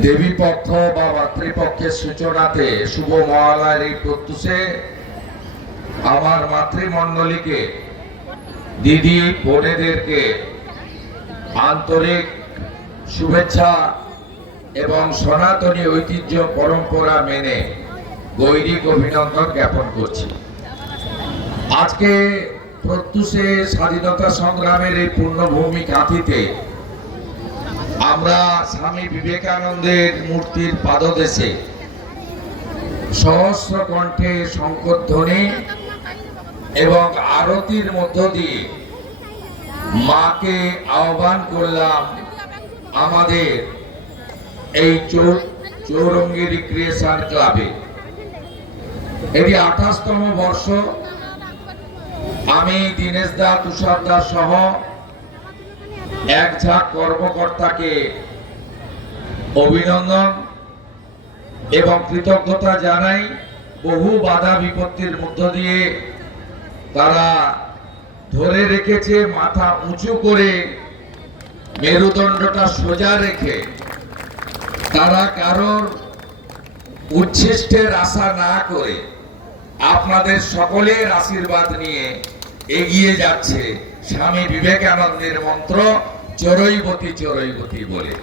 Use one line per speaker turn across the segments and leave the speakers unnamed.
দেবীপক্ষ বা মাতৃপক্ষের সূচনাতে শুভ মহালয়ের এই প্রত্যুষে আমার মাতৃমণ্ডলীকে, দিদি, বোনেদেরকে আন্তরিক শুভেচ্ছা এবং সনাতনী ঐতিহ্য পরম্পরা মেনে গৈরিক অভিনন্দন জ্ঞাপন করছি। আজকে প্রত্যুষে স্বাধীনতা সংগ্রামের এই পূর্ণভূমি কাঁথিতে আমরা স্বামী বিবেকানন্দের মূর্তির পাদদেশে সহস্র কণ্ঠে শঙ্করধ্বনি এবং আরতির মধ্য দিয়ে মাকে আহ্বান করলাম আমাদের এই চৌরঙ্গি রিক্রিয়েশন ক্লাবে। এটি আঠাশতম বর্ষ। আমি দীনেশ দা, তুষার সহ এক ঝাঁক কর্মকর্তাকে অভিনন্দন এবং কৃতজ্ঞতা জানাই বহু বাধা বিপত্তির মধ্য দিয়ে তারা ধরে রেখেছে, মাথা উঁচু করে মেরুদণ্ডটা সোজা রেখে। তারা কারোর উচ্ছিষ্টের আশা না করে আপনাদের সকলের আশীর্বাদ নিয়ে এগিয়ে যাচ্ছে। স্বামী বিবেকানন্দের মন্ত্র, চরৈবতী চরৈবতী বলে।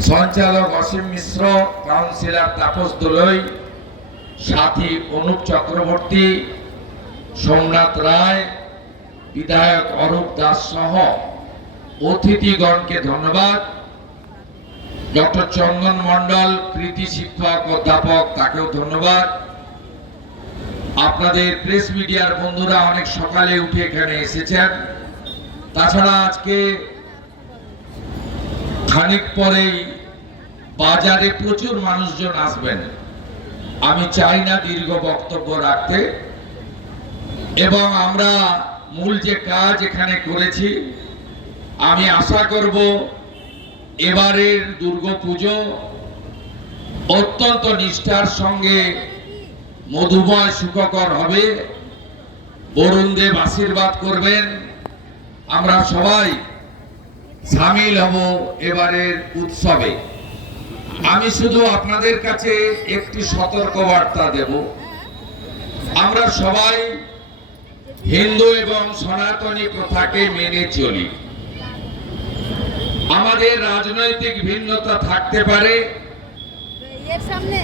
সঞ্চালক অসীম মিশ্র, কাউন্সিলর তাপস দোলই, সাথী অনুপ চক্রবর্তী, সোমনাথ রায়, বিধায়ক অরূপ দাস সহ অতিথিগণকে ধন্যবাদ। ডক্টর চন্দন মণ্ডল, কৃতি শিক্ষক, অধ্যাপক, তাকেও ধন্যবাদ। আপনাদের প্রেস মিডিয়ার বন্ধুরা অনেক সকালে উঠে এখানে এসেছেন। তাছাড়া আজকে খানিক পরেই বাজারে প্রচুর মানুষজন আসবেন। আমি চাই না দীর্ঘ বক্তব্য রাখতে। এবং আমরা মূল যে কাজ এখানে করেছি, আমি আশা করব এবারের দুর্গাপুজো অত্যন্ত নিষ্ঠার সঙ্গে মধুময় সুখকর হবে। বরুণ দেব আশীর্বাদ করবেন। আমরা সবাই সামিল হব এবারের উৎসবে। আমি শুধু আপনাদের কাছে একটি সতর্ক বার্তা দেব। আমরা সবাই হিন্দু এবং সনাতনী প্রথাকে মেনে চলি। আমাদের রাজনৈতিক ভিন্নতা থাকতে পারে।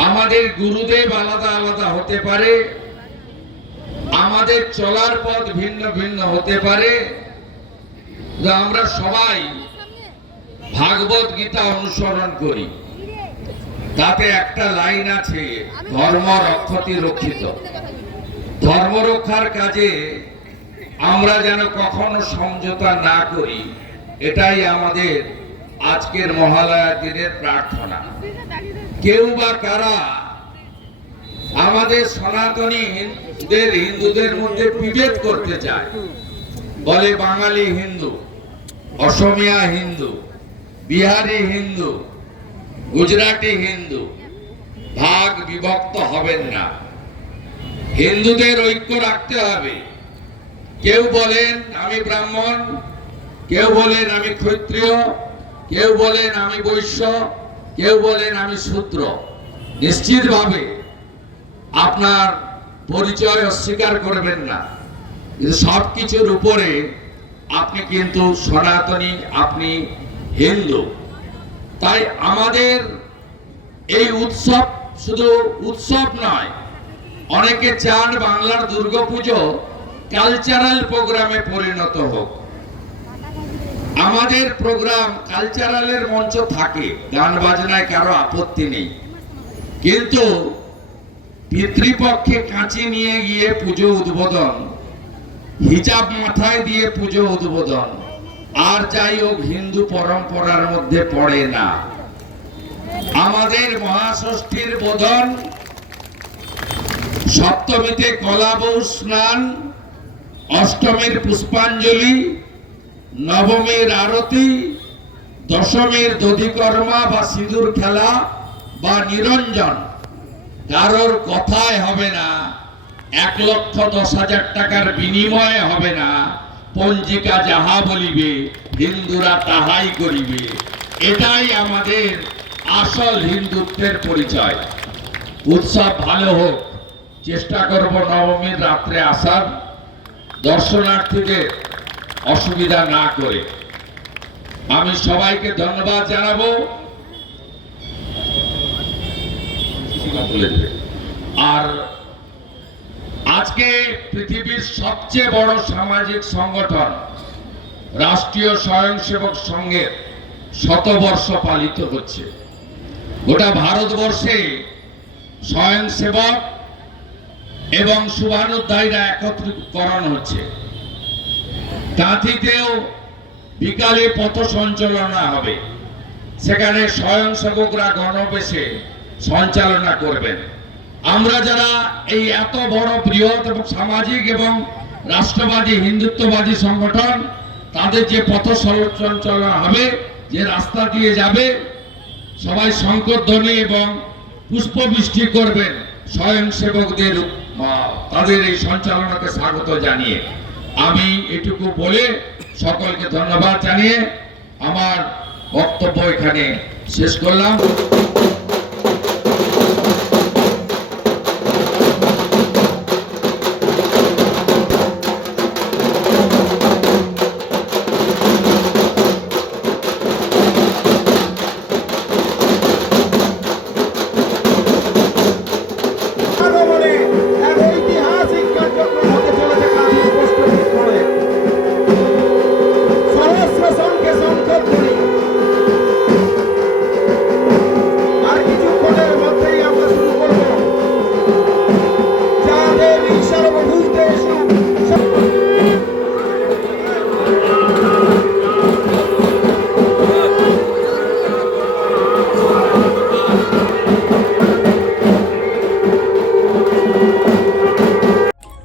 আমাদের গুরুদেব আলাদা আলাদা হতে পারে। আমাদের চলার পথ ভিন্ন ভিন্ন হতে পারে। আমরা সবাই ভাগবত গীতা অনুসরণ করি। তাতে একটা লাইন আছে, ধর্ম রক্ষতি রক্ষিত। ধর্ম রক্ষার কাজে আমরা যেন কখনো সমঝোতা না করি, এটাই আমাদের আজকের মহালয়া দিনের প্রার্থনা। কেউ বা কারা আমাদের সনাতনী হিন্দুদের হিন্দুদের মধ্যে বিভেদ করতে চায়, বলে বাঙালি হিন্দু, অসমিয়া হিন্দু, বিহারি হিন্দু, গুজরাটি হিন্দু, ভাগ বিভক্ত হবেন না। হিন্দুদের ঐক্য রাখতে হবে। কেউ বলেন আমি ব্রাহ্মণ, কেউ বলেন আমি ক্ষত্রিয়, কেউ বলেন আমি বৈশ্য কেউ বলেন আমি শূদ্র নিশ্চিতভাবে আপনার পরিচয় অস্বীকার করবেন না। কিন্তু সব কিছুর উপরে আপনি কিন্তু সনাতনী, আপনি হিন্দু। তাই আমাদের এই উৎসব শুধু উৎসব নয়, অনেকে চান বাংলার দুর্গাপুজো কালচারাল প্রোগ্রামে পরিণত হোক। আমাদের প্রোগ্রাম কালচারালের মঞ্চ থাকে, গান বাজনায় কারও আপত্তি নেই। কিন্তু পিতৃপক্ষে কাঁচি নিয়ে গিয়ে পুজো উদ্বোধন, হিজাব মাথায় দিয়ে পুজো উদ্বোধন, আর যাই হোক হিন্দু পরম্পরার মধ্যে পড়ে না। আমাদের মহাষষ্ঠীর বোধন, সপ্তমীতে কলাবৌ স্নান, অষ্টমীর পুষ্পাঞ্জলি নবমীর আরতি, দশমীর দধিকর্মা বা সিঁদুর খেলা বা নিরঞ্জন, কারোর কথায় হবে না, এক লক্ষ দশ হাজার টাকার বিনিময়ে হবে না, পঞ্জিকা যাহা বলিবে, হিন্দুরা তাহাই করিবে। এটাই আমাদের আসল হিন্দুত্বের পরিচয়। উৎসব ভালো হোক, চেষ্টা করব নবমীর রাত্রে আসার। দর্শনার্থীদের অসুবিধা না করে। আমি সবাইকে ধন্যবাদ জানাব। আর আজকে পৃথিবীর সবচেয়ে বড় সামাজিক সংগঠন রাষ্ট্রীয় স্বয়ংসেবক সংঘের শতবর্ষ পালিত হচ্ছে। গোটা ভারতবর্ষে স্বয়ংসেবক এবং শুভানুধ্যায়ীরা একত্রীকরণ হচ্ছে। কাঁথিতেও বিকালে পথ সঞ্চালনা হবে। সেখানে স্বয়ংসেবকরা গণবেশে সঞ্চালনা করবেন। আমরা যারা এই এত বড় বৃহৎ এবং সামাজিক এবং রাষ্ট্রবাদী, হিন্দুত্ববাদী সংগঠন, তাদের যে পথ সঞ্চালনা হবে, যে রাস্তা দিয়ে যাবে, সবাই শঙ্করধ্বনি এবং পুষ্পবৃষ্টি করবেন স্বয়ংসেবকদের তাদের এই সঞ্চালনাকে স্বাগত জানিয়ে। আমি এটুকু বলে সকলকে ধন্যবাদ জানিয়ে আমার বক্তব্য এখানে শেষ করলাম।